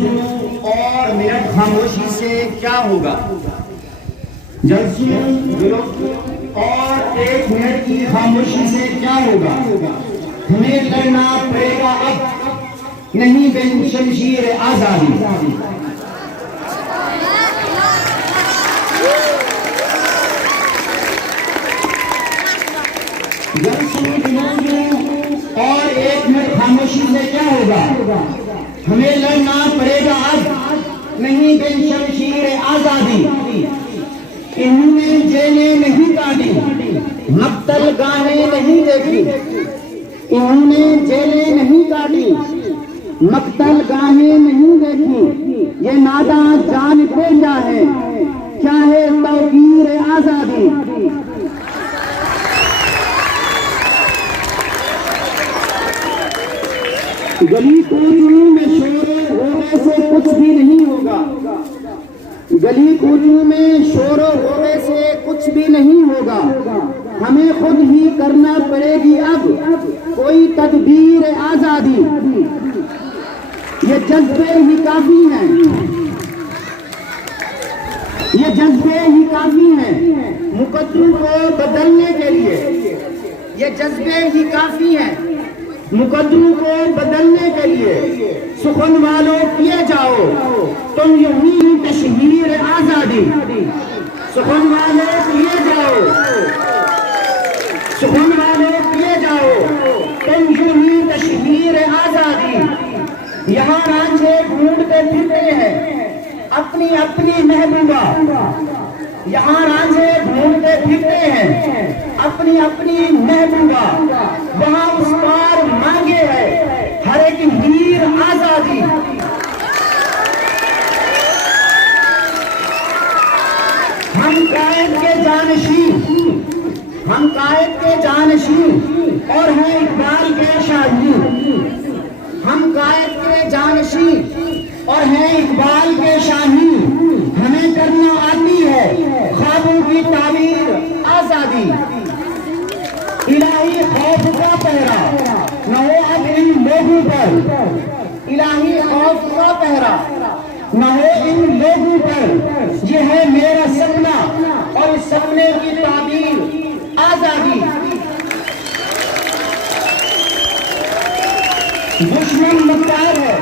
जलसों और मिनट खामोशी से क्या होगा? जलसों और 1 मिनट की खामोशी से क्या होगा? हमें लड़ना पड़ेगा अब, नहीं बिन शमशीर आजादी। और 1 मिनट खामोशी से क्या होगा? हमें लड़ना पड़ेगा अब, नहीं बिन शमशीर आजादी। इन्होंने जेलें नहीं काटी, मक्तल गाहें नहीं देखी। इन्होंने जेलें नहीं काटी, मक्तल गाहें नहीं देखी। ये नादा जानते क्या है तौकीर आजादी। गली कूचों में शोर होने से कुछ भी नहीं होगा। गली कूचों में शोर होने से कुछ भी नहीं होगा। हमें खुद ही करना पड़ेगी अब कोई तदबीर आजादी। ये जज्बे ही काफी हैं, ये जज्बे ही काफी हैं मुकद्दर को बदलने के लिए। ये जज्बे ही काफी हैं मुकद्दर को बदलने के लिए। सुखन वालों किए जाओ तुम यूं तशहीर आजादी। सुखन वालों किए जाओ, सुखन वालों किए जाओ तुम यूं तशहीर आजादी। यहाँ रांझे ढूंढते फिरते हैं अपनी अपनी महबूबा। यहाँ रांझे ढूंढते फिरते हैं अपनी अपनी महबूबा। वहाँ उस पार मांगे है हर एक हीर आजादी। हम कायद के जानशीन, हम कायद के जानशीन और हैं इकबाल के शाहीन। हम कायद के जानशीन और हैं इकबाल के शाहीन। हमें करना आती है ख्वाबों की ताबीर आजादी। इलाही खौफ का पहरा न हो अब इन लोगों पर। इलाही खौफ का पहरा न हो इन लोगों पर। ये है मेरा सपना और इस सपने की ताबीर आजादी। दुश्मन मक्कार है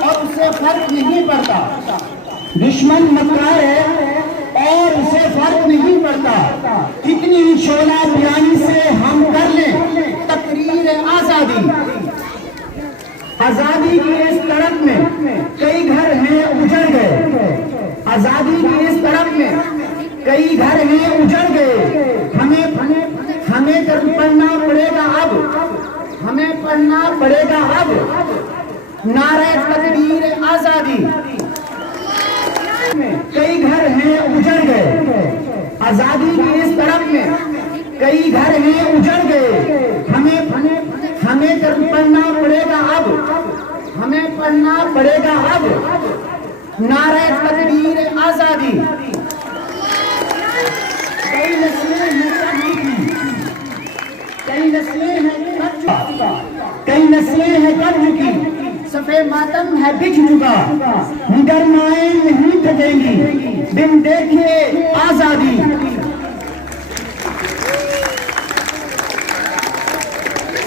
और उसे फर्क नहीं पड़ता। दुश्मन मक्कार है और उसे फर्क नहीं पड़ता। कितनी शोला बयानी से हम कर लें तकरीर आजादी। आजादी की इस तड़प में कई घर हैं उजड़ गए। आजादी की इस तड़प में कई घर हैं उजड़ गए। हमें पढ़ना पड़ेगा अब, हमें पढ़ना पड़ेगा अब नारे तकरीर आजादी। कई घर हैं उजड़ गए। आजादी की इस तरफ में कई घर हैं उजड़ गए। हमें पढ़ना पड़ेगा अब, हमें पढ़ना पड़ेगा अब नारे तकरीर आजादी। कई नस्लें हैं कब चुकी, कई नस्लें हैं कब चुका, कई नस्लें हैं कब चुकी। सफे मातम है बिछ चुका, गरमाएं नहीं थकेंगी बिन देखे आजादी।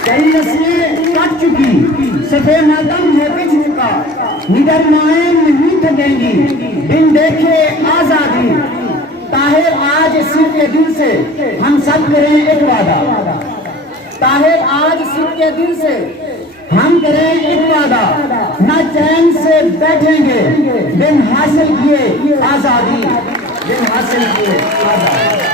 कई नस्लें कट चुकी, सफे मातम है बिछ चुका, गरमाएं नहीं थकेंगी बिन देखे आजादी। ताहिर आज सिर के दिल से हम सब करें एक वादा। ताहिर आज सिर के दिल से हम करें एक वादा। न चैन से बैठेंगे बिन हासिल किए आजादी, बिन हासिल किए आजादी।